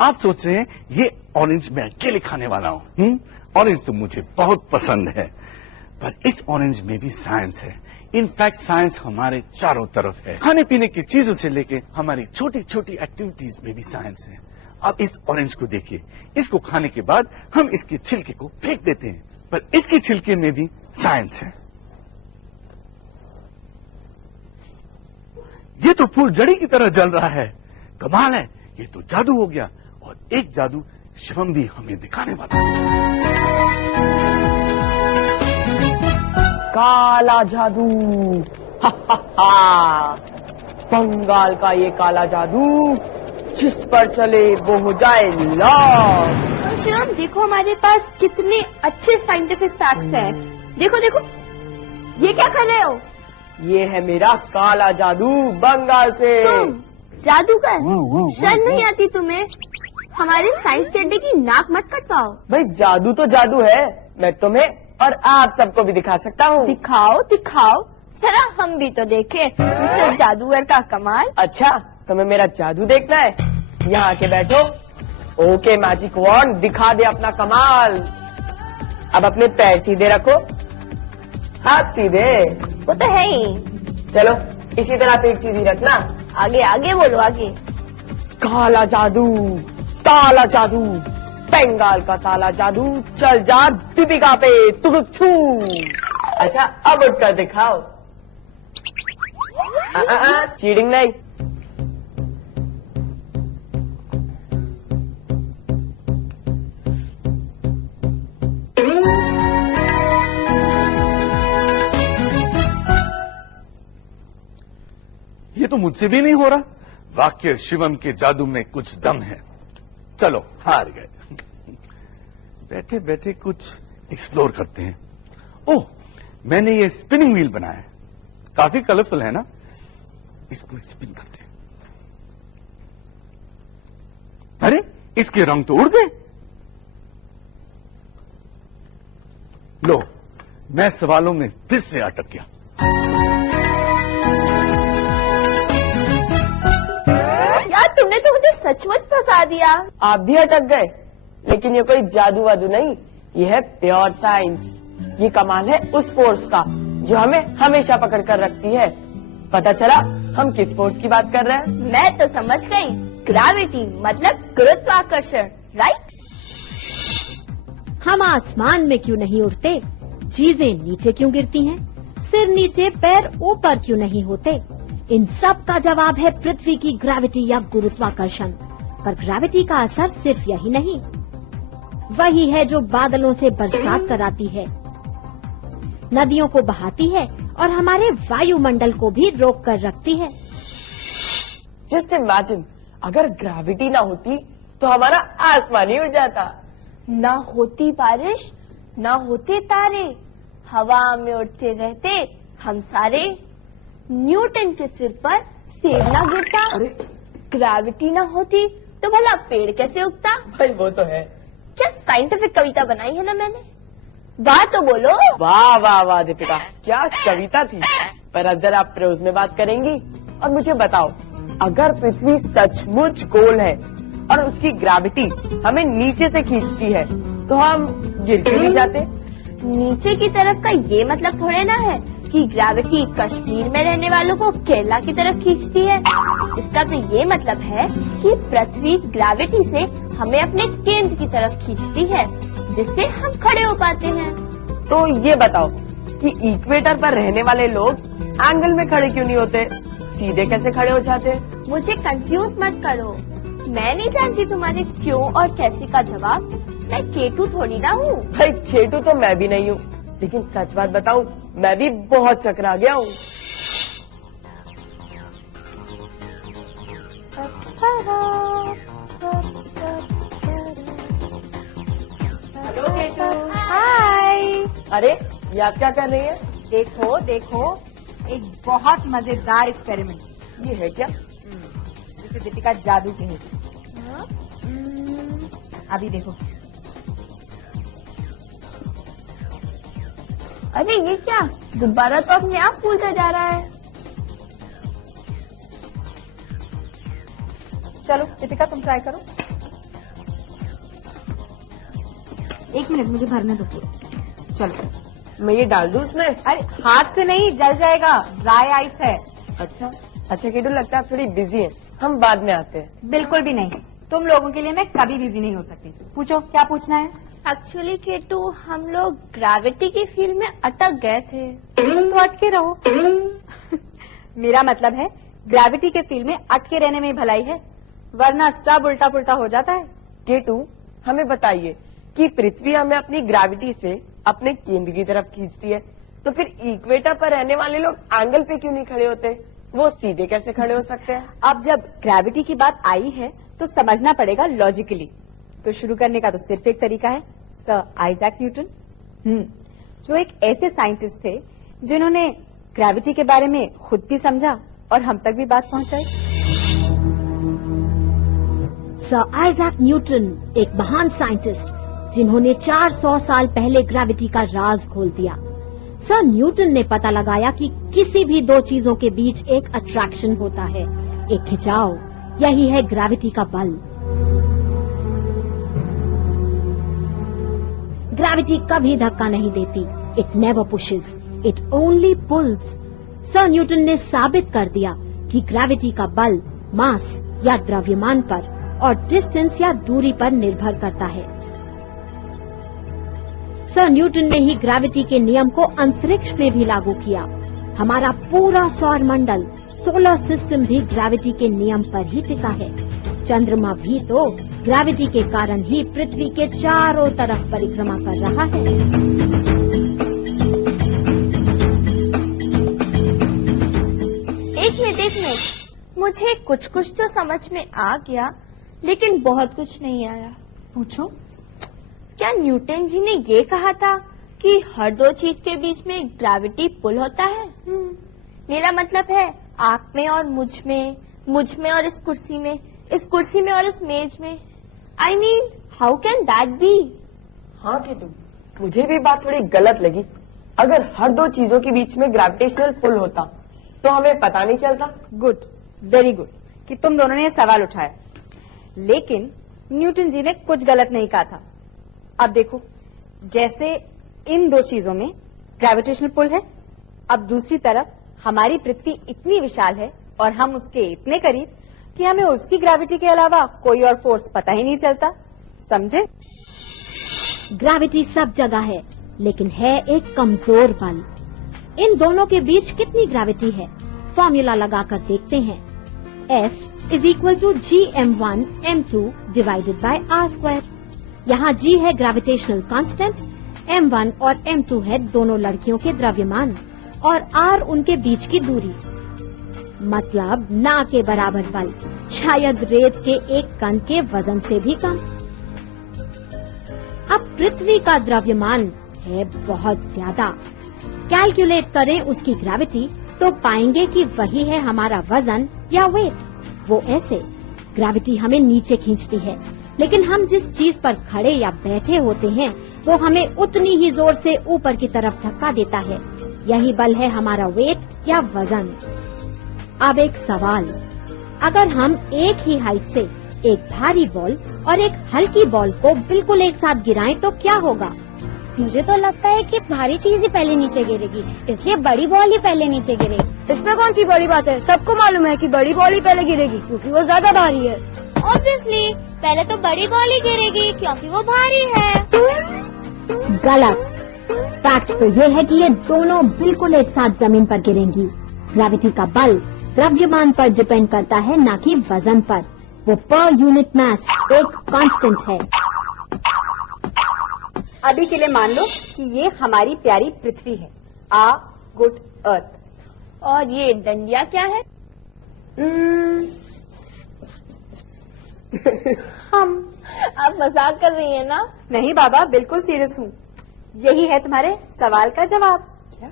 आप सोच रहे हैं ये ऑरेंज मैं अकेले खाने वाला हूँ। ऑरेंज तो मुझे बहुत पसंद है, पर इस ऑरेंज में भी साइंस है। इनफैक्ट साइंस हमारे चारों तरफ है। खाने पीने की चीजों से लेके हमारी छोटी छोटी एक्टिविटीज में भी साइंस है। अब इस ऑरेंज को देखिए, इसको खाने के बाद हम इसके छिलके को फेंक देते हैं, पर इसके छिलके में भी साइंस है। ये तो फूल जड़ी की तरह जल रहा है। कमाल है, ये तो जादू हो गया। और एक जादू शिवम भी हमें दिखाने वाला है। काला जादू। हा हा हा। बंगाल का ये काला जादू, जिस पर चले वो हो जाए लाल। शिवम देखो, हमारे पास कितने अच्छे साइंटिफिक फैक्ट्स हैं। देखो देखो, ये क्या कर रहे हो? ये है मेरा काला जादू बंगाल से। तुम जादूगर, शर्म नहीं आती तुम्हें? हमारे साइंस के अड्डे की नाक मत कटवाओ। भाई जादू तो जादू है, मैं तुम्हें और आप सबको भी दिखा सकता हूँ। दिखाओ दिखाओ, जरा हम भी तो देखें मिस्टर जादूगर का कमाल। अच्छा, तुम्हें मेरा जादू देखना है? यहाँ आके बैठो। ओके मैजिक वॉन्ड, दिखा दे अपना कमाल। अब अपने पैर सीधे रखो, हाथ सीधे। वो तो है ही। चलो इसी तरह पीठ सीधी रखना। आगे आगे बोलो, आगे। काला जादू, ताला जादू, बंगाल का ताला जादू, चल जा दीपिका पे तुक छू। अच्छा अब उठकर दिखाओ। चीटिंग नहीं। ये तो मुझसे भी नहीं हो रहा। वाक्य शिवम के जादू में कुछ दम है। चलो हार गए। बैठे बैठे कुछ एक्सप्लोर करते हैं। ओह, मैंने ये स्पिनिंग व्हील बनाया है, काफी कलरफुल है ना। इसको स्पिन करते हैं। अरे इसके रंग तो उड़ गए। लो, मैं सवालों में फिर से अटक गया। यार तुमने तो मुझे सचमुच फंसा दिया। आप भी अटक गए, लेकिन ये कोई जादू वादू नहीं, ये है प्योर साइंस। ये कमाल है उस फोर्स का जो हमें हमेशा पकड़ कर रखती है। पता चला हम किस फोर्स की बात कर रहे हैं? मैं तो समझ गई, ग्रेविटी मतलब गुरुत्वाकर्षण, राइट? हम आसमान में क्यों नहीं उड़ते? चीजें नीचे क्यों गिरती हैं? सिर नीचे पैर ऊपर क्यों नहीं होते? इन सब का जवाब है पृथ्वी की ग्रेविटी या गुरुत्वाकर्षण। पर ग्रेविटी का असर सिर्फ यही नहीं, वही है जो बादलों से बरसात कराती है, नदियों को बहाती है और हमारे वायुमंडल को भी रोक कर रखती है। जस्ट इमेजिन, अगर ग्रेविटी ना होती तो हमारा आसमान ही उड़ जाता। ना होती बारिश, ना होते तारे, हवा में उड़ते रहते हम सारे। न्यूटन के सिर पर सेब ना गिरता। ग्रेविटी ना होती तो भला पेड़ कैसे उगता? भाई वो तो है। क्या साइंटिफिक कविता बनाई है ना मैंने। वाह तो बोलो। वाह वाह वाह दीपिका, क्या कविता थी। पर अब जरा आप प्रोज में बात करेंगी और मुझे बताओ, अगर पृथ्वी सचमुच गोल है और उसकी ग्रेविटी हमें नीचे से खींचती है तो हम गिर क्यों नहीं जाते? नीचे की तरफ का ये मतलब थोड़े ना है कि ग्रेविटी कश्मीर में रहने वालों को केरला की तरफ खींचती है। इसका तो ये मतलब है कि पृथ्वी ग्रेविटी से हमें अपने केंद्र की तरफ खींचती है, जिससे हम खड़े हो पाते हैं। तो ये बताओ कि इक्वेटर पर रहने वाले लोग एंगल में खड़े क्यों नहीं होते, सीधे कैसे खड़े हो जाते? मुझे कंफ्यूज मत करो, मैं नहीं जानती तुम्हारे क्यों और कैसे का जवाब। मैं केटू थोड़ी ना हूँ। भाई केटू तो मैं भी नहीं हूँ, लेकिन सच बात बताऊँ, मैं भी बहुत चकरा गया हूँ। हेलो केटू। हाय। अरे ये आप क्या कर रही है? देखो देखो, एक बहुत मजेदार एक्सपेरिमेंट। ये है क्या? जिसे दीपिका जादू कहेगी। अभी देखो। अरे ये क्या, गुब्बारा तो अपने आप फूलता जा रहा है। चलो दीपिका तुम ट्राई करो। 1 मिनट मुझे भरने दो पूरा। चलो मैं ये डाल दूं उसमें? अरे हाथ से नहीं, जल जाएगा, ड्राई आइस है। अच्छा किटू, लगता है आप थोड़ी बिजी हैं, हम बाद में आते हैं। बिल्कुल भी नहीं, तुम लोगों के लिए मैं कभी बिजी नहीं हो सकती। पूछो क्या पूछना है। एक्चुअली केटू, हम लोग ग्रेविटी की फील्ड में अटक गए थे। तो अटके रहो। मेरा मतलब है ग्रेविटी के फील्ड में अटके रहने में ही भलाई है, वरना सब उल्टा पुल्टा हो जाता है। केटू, हमें बताइए कि पृथ्वी हमें अपनी ग्रेविटी से अपने केंद्र की तरफ खींचती है, तो फिर इक्वेटर पर रहने वाले लोग एंगल पे क्यों नहीं खड़े होते? वो सीधे कैसे खड़े हो सकते हैं? अब जब ग्रेविटी की बात आई है तो समझना पड़ेगा लॉजिकली। तो शुरू करने का तो सिर्फ एक तरीका है, सर आइजैक न्यूटन, जो एक ऐसे साइंटिस्ट थे जिन्होंने ग्रेविटी के बारे में खुद भी समझा और हम तक भी बात पहुंचाई। सर आइजैक न्यूटन एक महान साइंटिस्ट जिन्होंने 400 साल पहले ग्रेविटी का राज खोल दिया। सर न्यूटन ने पता लगाया कि किसी भी दो चीजों के बीच एक अट्रैक्शन होता है, एक खिंचाव, यही है ग्रेविटी का बल। ग्रेविटी कभी धक्का नहीं देती, it never pushes, it only pulls. Sir Newton ने साबित कर दिया कि ग्रेविटी का बल मास या द्रव्यमान पर और डिस्टेंस या दूरी पर निर्भर करता है। सर न्यूटन ने ही ग्रेविटी के नियम को अंतरिक्ष में भी लागू किया। हमारा पूरा सौर मंडल, सोलर सिस्टम भी ग्रेविटी के नियम पर ही टिका है। चंद्रमा भी तो ग्रेविटी के कारण ही पृथ्वी के चारों तरफ परिक्रमा कर रहा है। एक मिनट, मुझे कुछ कुछ तो समझ में आ गया, लेकिन बहुत कुछ नहीं आया। पूछो। क्या न्यूटन जी ने ये कहा था कि हर दो चीज के बीच में ग्रेविटी पुल होता है? मेरा मतलब है आप में और मुझ में और इस कुर्सी में और इस मेज में। I mean, how can that be? हाँ केतु, मुझे भी बात थोड़ी गलत लगी। अगर हर दो चीजों के बीच में ग्रेविटेशनल पुल होता तो हमें पता नहीं चलता। गुड, वेरी गुड कि तुम दोनों ने ये सवाल उठाया, लेकिन न्यूटन जी ने कुछ गलत नहीं कहा था। अब देखो, जैसे इन दो चीजों में ग्रेविटेशनल पुल है, अब दूसरी तरफ हमारी पृथ्वी इतनी विशाल है और हम उसके इतने करीब कि हमें उसकी ग्रेविटी के अलावा कोई और फोर्स पता ही नहीं चलता। समझे? ग्रेविटी सब जगह है, लेकिन है एक कमजोर बल। इन दोनों के बीच कितनी ग्रेविटी है? फॉर्मूला लगाकर देखते हैं। F is equal to Gm1 M2 divided by R²। यहाँ G है ग्रेविटेशनल कांस्टेंट, M1 और M2 है दोनों लड़कियों के द्रव्यमान और R उनके बीच की दूरी। मतलब ना के बराबर बल, शायद रेत के एक कण के वजन से भी कम। अब पृथ्वी का द्रव्यमान है बहुत ज्यादा। कैलकुलेट करें उसकी ग्रेविटी तो पाएंगे कि वही है हमारा वजन या वेट। वो ऐसे, ग्रेविटी हमें नीचे खींचती है, लेकिन हम जिस चीज पर खड़े या बैठे होते हैं वो हमें उतनी ही जोर से ऊपर की तरफ धक्का देता है। यही बल है हमारा वेट या वजन। अब एक सवाल, अगर हम एक ही हाइट से एक भारी बॉल और एक हल्की बॉल को बिल्कुल एक साथ गिराएं तो क्या होगा? मुझे तो लगता है कि भारी चीज ही पहले नीचे गिरेगी, इसलिए बड़ी बॉल ही पहले नीचे गिरेगी। इसमें कौन सी बड़ी बात है? सबको मालूम है कि बड़ी बॉल ही पहले गिरेगी क्योंकि वो ज्यादा भारी है। ऑब्वियसली पहले तो बड़ी बॉल ही गिरेगी क्योंकि वो भारी है। गलत। फैक्ट तो ये है कि ये दोनों बिल्कुल एक साथ जमीन पर गिरेंगी। ग्रेविटी का बल द्रव्यमान पर डिपेंड करता है, न कि वजन पर। वो पर यूनिट मास एक कांस्टेंट है। अभी के लिए मान लो कि ये हमारी प्यारी पृथ्वी है, आ गुड अर्थ। और ये डंडिया क्या है? हम। आप मजाक कर रही हैं ना? नहीं बाबा, बिल्कुल सीरियस हूँ। यही है तुम्हारे सवाल का जवाब। क्या?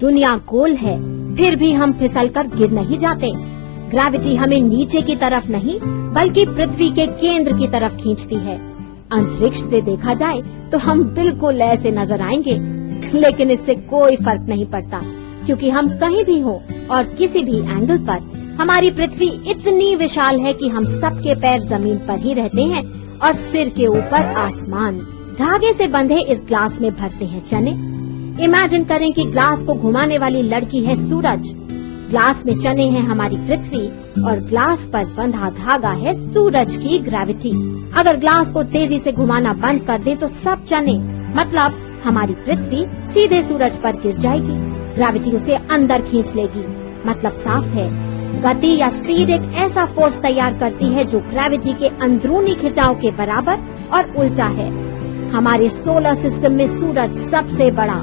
दुनिया गोल है, फिर भी हम फिसल कर गिर नहीं जाते। ग्रेविटी हमें नीचे की तरफ नहीं बल्कि पृथ्वी के केंद्र की तरफ खींचती है। अंतरिक्ष से देखा जाए तो हम बिल्कुल ऐसे नजर आएंगे, लेकिन इससे कोई फर्क नहीं पड़ता, क्योंकि हम कहीं भी हों और किसी भी एंगल पर हमारी पृथ्वी इतनी विशाल है कि हम सबके पैर जमीन पर ही रहते हैं और सिर के ऊपर आसमान। धागे से बंधे इस ग्लास में भरते हैं चने। इमेजिन करें कि ग्लास को घुमाने वाली लड़की है सूरज, ग्लास में चने हैं हमारी पृथ्वी और ग्लास पर बंधा धागा है सूरज की ग्रेविटी। अगर ग्लास को तेजी से घुमाना बंद कर दे तो सब चने मतलब हमारी पृथ्वी सीधे सूरज पर गिर जाएगी। ग्रेविटी उसे अंदर खींच लेगी। मतलब साफ है, गति या स्पीड एक ऐसा फोर्स तैयार करती है जो ग्रेविटी के अंदरूनी खिंचाव के बराबर और उल्टा है। हमारे सोलर सिस्टम में सूरज सबसे बड़ा,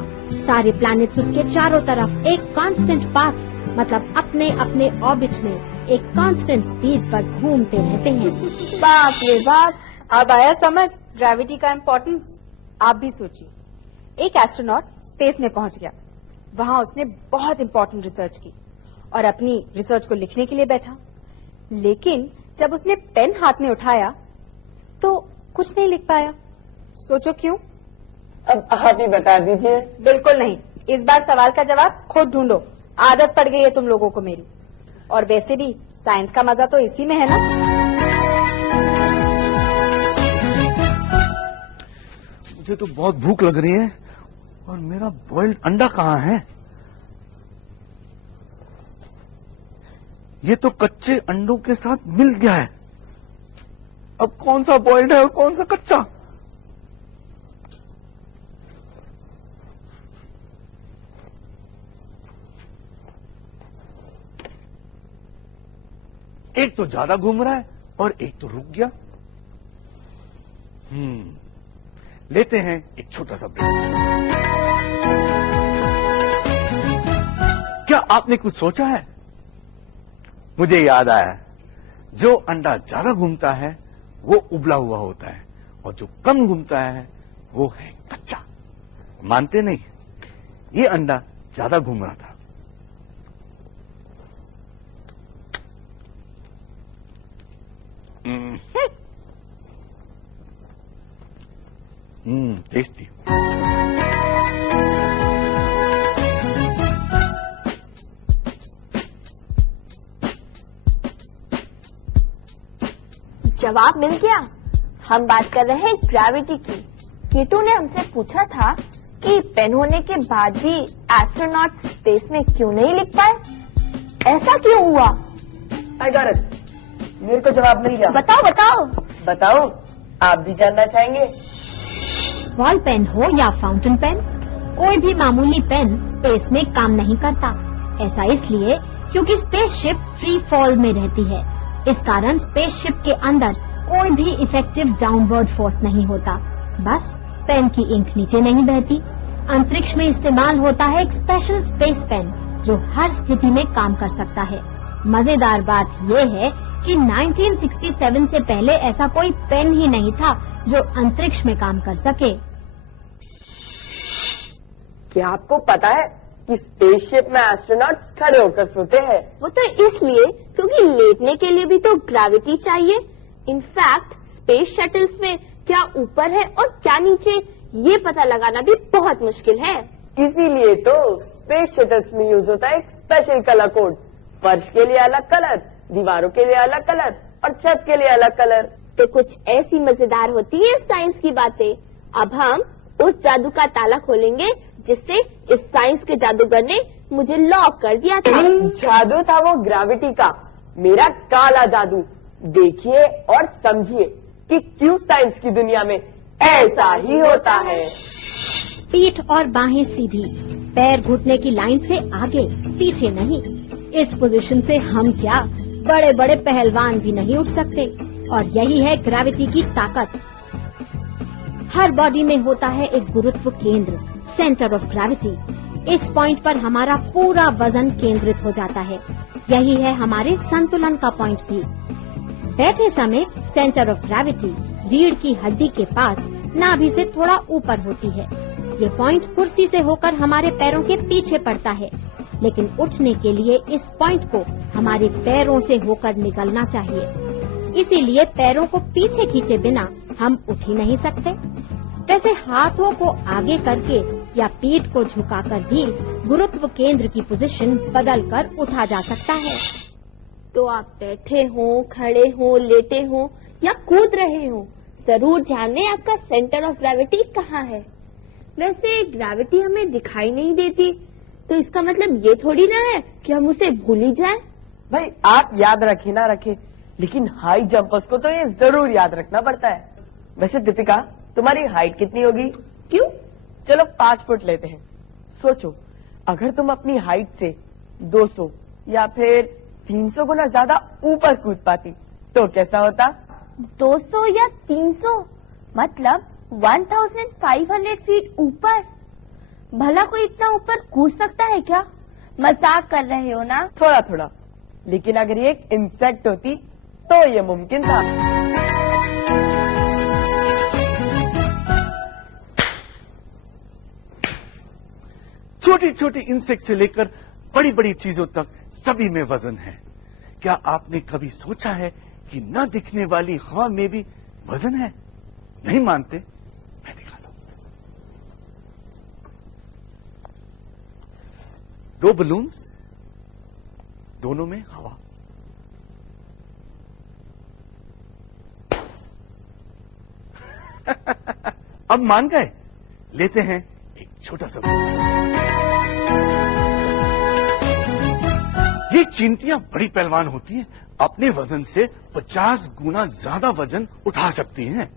सारे प्लैनेट्स उसके चारों तरफ एक कांस्टेंट पाथ मतलब अपने अपने ऑर्बिट में एक कांस्टेंट स्पीड पर घूमते रहते हैं। बाप रे बाप, अब आया समझ ग्रेविटी का इम्पोर्टेंस। आप भी सोचिए, एक एस्ट्रोनॉट स्पेस में पहुंच गया, वहां उसने बहुत इम्पोर्टेंट रिसर्च की और अपनी रिसर्च को लिखने के लिए बैठा, लेकिन जब उसने पेन हाथ में उठाया तो कुछ नहीं लिख पाया। सोचो क्यों? अब आप ही बता दीजिए। बिल्कुल नहीं, इस बार सवाल का जवाब खुद ढूंढो। आदत पड़ गई है तुम लोगों को मेरी। और वैसे भी साइंस का मजा तो इसी में है ना। मुझे तो बहुत भूख लग रही है और मेरा बॉइल्ड अंडा कहाँ है? ये तो कच्चे अंडों के साथ मिल गया है। अब कौन सा बॉइल्ड है और कौन सा कच्चा? एक तो ज्यादा घूम रहा है और एक तो रुक गया। लेते हैं एक छोटा सा ब्रेक। क्या आपने कुछ सोचा है? मुझे याद आया, जो अंडा ज्यादा घूमता है वो उबला हुआ होता है और जो कम घूमता है वो है कच्चा। मानते नहीं? ये अंडा ज्यादा घूम रहा था। टेस्टी। जवाब मिल गया। हम बात कर रहे हैं ग्रेविटी की। कीटू ने हमसे पूछा था कि पेन होने के बाद भी एस्ट्रोनॉट स्पेस में क्यों नहीं लिख पाए, ऐसा क्यों हुआ? आई गॉट इट, मेरे को जवाब मिल गया। बताओ बताओ। बताओ, आप भी जानना चाहेंगे? बॉल पेन हो या फाउंटेन पेन, कोई भी मामूली पेन स्पेस में काम नहीं करता। ऐसा इसलिए क्योंकि स्पेसशिप फ्री फॉल में रहती है। इस कारण स्पेसशिप के अंदर कोई भी इफेक्टिव डाउनवर्ड फोर्स नहीं होता। बस पेन की इंक नीचे नहीं बहती। अंतरिक्ष में इस्तेमाल होता है एक स्पेशल स्पेस पेन जो हर स्थिति में काम कर सकता है। मजेदार बात यह है कि 1967 से पहले ऐसा कोई पेन ही नहीं था जो अंतरिक्ष में काम कर सके। क्या आपको पता है कि स्पेसशिप में एस्ट्रोनॉट्स खड़े होकर सोते हैं? वो तो इसलिए क्योंकि लेटने के लिए भी तो ग्रेविटी चाहिए। इनफैक्ट स्पेस शटल्स में क्या ऊपर है और क्या नीचे, ये पता लगाना भी बहुत मुश्किल है। इसीलिए तो स्पेस शटल्स में यूज होता है एक स्पेशल कलर कोड। फर्श के लिए अलग कलर, दीवारों के लिए अलग कलर और छत के लिए अलग कलर। तो कुछ ऐसी मजेदार होती है साइंस की बातें। अब हम उस जादू का ताला खोलेंगे जिससे इस साइंस के जादूगर ने मुझे लॉक कर दिया था। जादू था वो ग्रेविटी का, मेरा काला जादू। देखिए और समझिए कि क्यों साइंस की दुनिया में ऐसा ही होता है। पीठ और बाहें सीधी, पैर घुटने की लाइन से आगे पीछे नहीं। इस पोजीशन से हम क्या, बड़े बड़े पहलवान भी नहीं उठ सकते। और यही है ग्रेविटी की ताकत। हर बॉडी में होता है एक गुरुत्व केंद्र, सेंटर ऑफ ग्रेविटी। इस पॉइंट पर हमारा पूरा वजन केंद्रित हो जाता है। यही है हमारे संतुलन का पॉइंट भी। बैठे समय सेंटर ऑफ ग्रेविटी रीढ़ की हड्डी के पास नाभि से थोड़ा ऊपर होती है। ये पॉइंट कुर्सी से होकर हमारे पैरों के पीछे पड़ता है, लेकिन उठने के लिए इस पॉइंट को हमारे पैरों से होकर निकलना चाहिए। इसीलिए पैरों को पीछे खींचे बिना हम उठ ही नहीं सकते। वैसे हाथों को आगे करके या पीठ को झुकाकर भी गुरुत्व केंद्र की पोजीशन बदलकर उठा जा सकता है। तो आप बैठे हो, खड़े हो, लेटे हो या कूद रहे हो, जरूर ध्यान दें आपका सेंटर ऑफ ग्रेविटी कहाँ है। वैसे ग्रेविटी हमें दिखाई नहीं देती, तो इसका मतलब ये थोड़ी ना है कि हम उसे भूल ही जाएं। भाई आप याद रखे ना रखे, लेकिन हाई जंपर्स को तो ये जरूर याद रखना पड़ता है। वैसे दीपिका, तुम्हारी हाइट कितनी होगी? क्यों? चलो 5 फुट लेते हैं। सोचो, अगर तुम अपनी हाइट से 200 या फिर 300 गुना ज्यादा ऊपर कूद पाती तो कैसा होता? 200 या 300 मतलब 1500 फीट ऊपर। भला कोई इतना ऊपर कूद सकता है क्या? मजाक कर रहे हो ना? थोड़ा थोड़ा, लेकिन अगर ये एक इंसेक्ट होती तो ये मुमकिन था। छोटी छोटी इंसेक्ट से लेकर बड़ी बड़ी चीजों तक सभी में वजन है। क्या आपने कभी सोचा है कि न दिखने वाली हवा में भी वजन है? नहीं मानते? मैं दिखा दूं। 2 बलून्स, दोनों में हवा। अब मान गए? लेते हैं एक छोटा सा ये चींटियां बड़ी पहलवान होती हैं, अपने वजन से 50 गुना ज्यादा वजन उठा सकती हैं।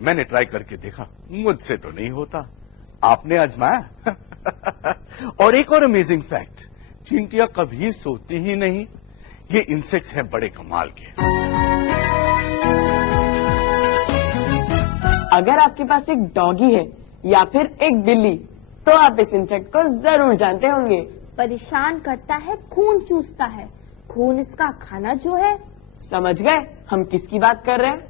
मैंने ट्राई करके देखा, मुझसे तो नहीं होता। आपने आजमाया? और एक और अमेजिंग फैक्ट, चींटियां कभी सोती ही नहीं। ये इंसेक्ट्स हैं बड़े कमाल के। अगर आपके पास एक डॉगी है या फिर एक बिल्ली, तो आप इस इंसेक्ट को जरूर जानते होंगे। परेशान करता है, खून चूसता है, खून इसका खाना जो है। समझ गए हम किसकी बात कर रहे हैं?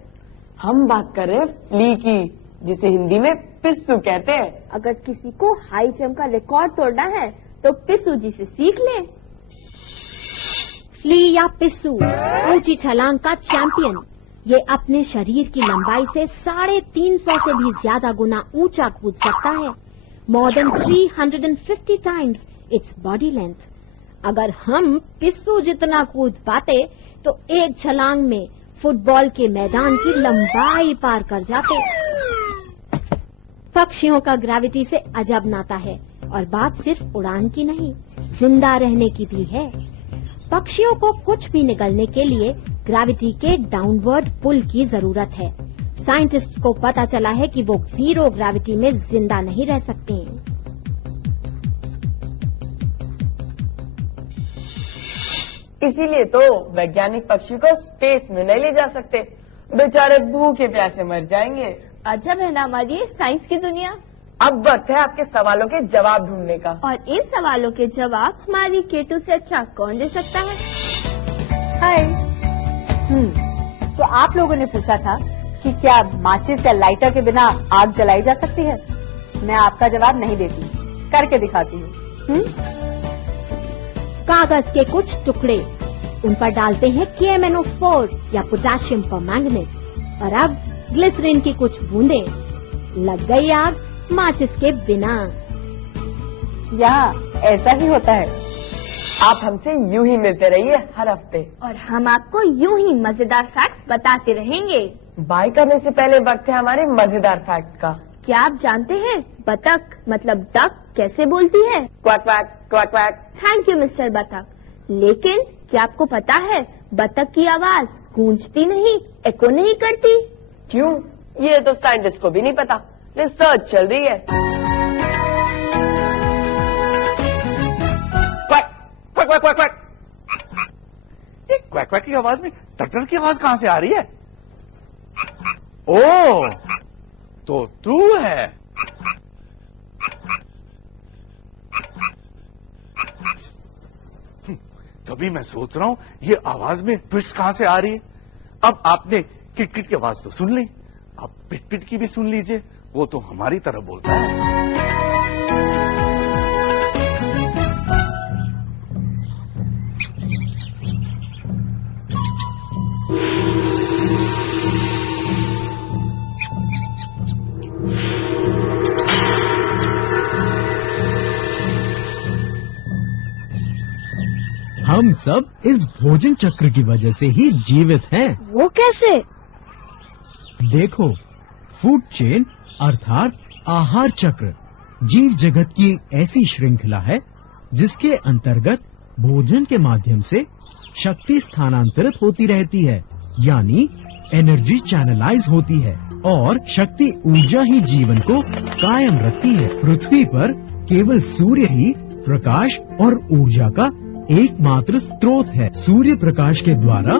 हम बात कर रहे हैं फ्ली की, जिसे हिंदी में पिस्सू कहते हैं। अगर किसी को हाई जंप का रिकॉर्ड तोड़ना है तो पिस्सू जी से सीख ले। फ्ली या पिस्सू ऊंची छलांग का चैंपियन। ये अपने शरीर की लंबाई से 350 से भी ज्यादा गुना ऊंचा कूद सकता है। More than 350 times its body length. अगर हम पिस्सू जितना कूद पाते तो एक छलांग में फुटबॉल के मैदान की लंबाई पार कर जाते। पक्षियों का ग्रेविटी से अजब नाता है, और बात सिर्फ उड़ान की नहीं, जिंदा रहने की भी है। पक्षियों को कुछ भी निगलने के लिए ग्रेविटी के डाउनवर्ड पुल की जरूरत है। साइंटिस्ट्स को पता चला है कि वो 0 ग्रेविटी में जिंदा नहीं रह सकते हैं। इसीलिए तो वैज्ञानिक पक्षी को स्पेस में नहीं ले जा सकते, बेचारे भूखे प्यासे मर जाएंगे। अजब है ना हमारी ये साइंस की दुनिया। अब वक्त है आपके सवालों के जवाब ढूंढने का। और इन सवालों के जवाब हमारी केटू से अच्छा कौन दे सकता है? हाय। तो आप लोगों ने पूछा था कि क्या माचिस या लाइटर के बिना आग जलाई जा सकती है? मैं आपका जवाब नहीं देती, करके दिखाती हूँ। कागज के कुछ टुकड़े, उन पर डालते हैं KMnO4 या पोटेशियम परमैंगनेट, और अब ग्लिसरीन की कुछ बूंदें। लग गई आग माचिस के बिना। यहाँ ऐसा ही होता है। आप हमसे यूं ही मिलते रहिए हर हफ्ते, और हम आपको यूं ही मजेदार फैक्ट्स बताते रहेंगे। बाय करने से पहले वक्त है हमारे मजेदार फैक्ट का। क्या आप जानते हैं बतख मतलब डक कैसे बोलती है? Quack quack quack quack. Thank you mister बतख। लेकिन क्या आपको पता है बतख की आवाज गूंजती नहीं, एको नहीं करती? क्यों? ये तो साइंटिस्ट को भी नहीं पता, रिसर्च चल रही है। Quack quack quack quack. ये क्वैक क्वैक की आवाज में टटर की आवाज कहां से आ रही है? ओ, तो तू है। तभी मैं सोच रहा हूं ये आवाज में ट्विस्ट कहां से आ रही है। अब आपने किटकिट की आवाज तो सुन ली, अब पिट पिट की भी सुन लीजिए, वो तो हमारी तरह बोलता है। हम सब इस भोजन चक्र की वजह से ही जीवित हैं। वो कैसे? देखो, फूड चेन अर्थात आहार चक्र जीव जगत की एक ऐसी श्रृंखला है जिसके अंतर्गत भोजन के माध्यम से शक्ति स्थानांतरित होती रहती है, यानी एनर्जी चैनलाइज होती है और शक्ति ऊर्जा ही जीवन को कायम रखती है। पृथ्वी पर केवल सूर्य ही प्रकाश और ऊर्जा का एकमात्र स्रोत है। सूर्य प्रकाश के द्वारा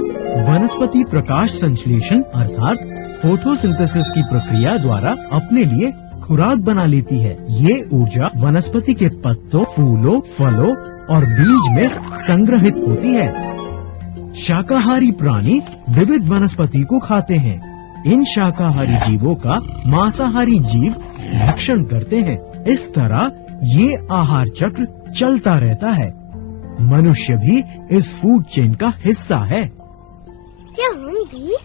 वनस्पति प्रकाश संश्लेषण अर्थात फोटोसिंथेसिस की प्रक्रिया द्वारा अपने लिए खुराक बना लेती है। ये ऊर्जा वनस्पति के पत्तों, फूलों, फलों और बीज में संग्रहित होती है। शाकाहारी प्राणी विविध वनस्पति को खाते हैं। इन शाकाहारी जीवों का मांसाहारी जीव भक्षण करते हैं। इस तरह ये आहार चक्र चलता रहता है। मनुष्य भी इस फूड चेन का हिस्सा है। क्या हम भी?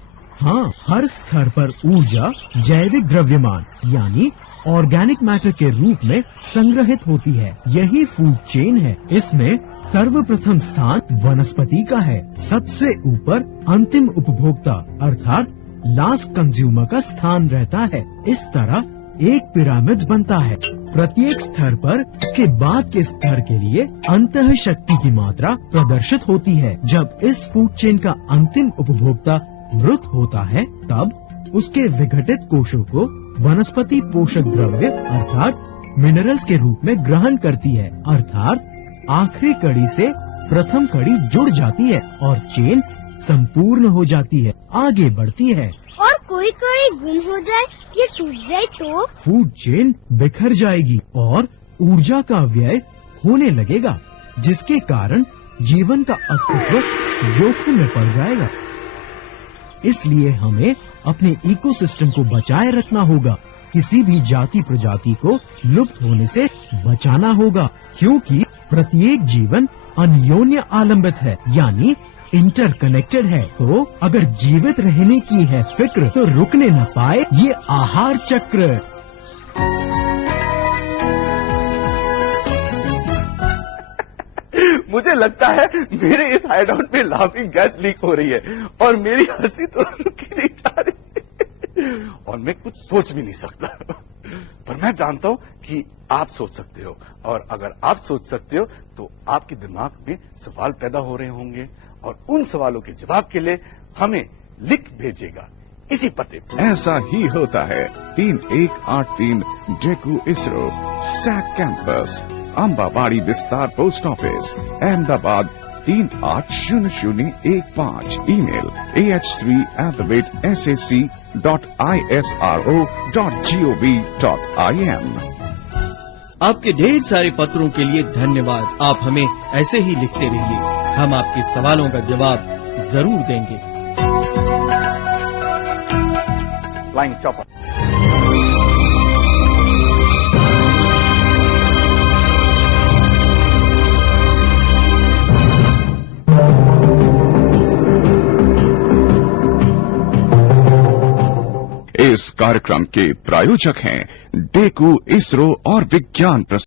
हाँ, हर स्तर पर ऊर्जा जैविक द्रव्यमान यानी ऑर्गेनिक मैटर के रूप में संग्रहित होती है। यही फूड चेन है। इसमें सर्वप्रथम स्थान वनस्पति का है। सबसे ऊपर अंतिम उपभोक्ता अर्थात लास्ट कंज्यूमर का स्थान रहता है। इस तरह एक पिरामिड बनता है। प्रत्येक स्तर पर उसके बाद के स्तर के लिए अंतः शक्ति की मात्रा प्रदर्शित होती है। जब इस फूड चेन का अंतिम उपभोक्ता मृत होता है तब उसके विघटित कोशों को वनस्पति पोषक द्रव्य अर्थात मिनरल्स के रूप में ग्रहण करती है, अर्थात आखिरी कड़ी से प्रथम कड़ी जुड़ जाती है और चेन संपूर्ण हो जाती है, आगे बढ़ती है। और कोई कड़ी गुम हो जाए या टूट जाए तो फूड चेन बिखर जाएगी और ऊर्जा का व्यय होने लगेगा, जिसके कारण जीवन का अस्तित्व जोखिम में पड़ जाएगा। इसलिए हमें अपने इकोसिस्टम को बचाए रखना होगा। किसी भी जाति प्रजाति को लुप्त होने से बचाना होगा, क्योंकि प्रत्येक जीवन अन्योन्य आलंबित है यानी इंटरकनेक्टेड है। तो अगर जीवित रहने की है फिक्र तो रुकने न पाए ये आहार चक्र। मुझे लगता है मेरे इस हाइडआउट में लाफिंग गैस लीक हो रही है और मेरी हंसी तो रुकी नहीं जा रही और मैं कुछ सोच भी नहीं सकता। पर मैं जानता हूं कि आप सोच सकते हो और अगर आप सोच सकते हो तो आपके दिमाग में सवाल पैदा हो रहे होंगे और उन सवालों के जवाब के लिए हमें लिख भेजेगा इसी पते पर। ऐसा ही होता है। 3183 डेकू ISRO SAC campus, Ambawadi Vistar post office, Ahmedabad 380015। Email ah3@sac.isro.gov.in। आपके ढेर सारे पत्रों के लिए धन्यवाद। आप हमें ऐसे ही लिखते रहिए, हम आपके सवालों का जवाब जरूर देंगे। Flying chopper. इस कार्यक्रम के प्रायोजक हैं डेकू इसरो और विज्ञान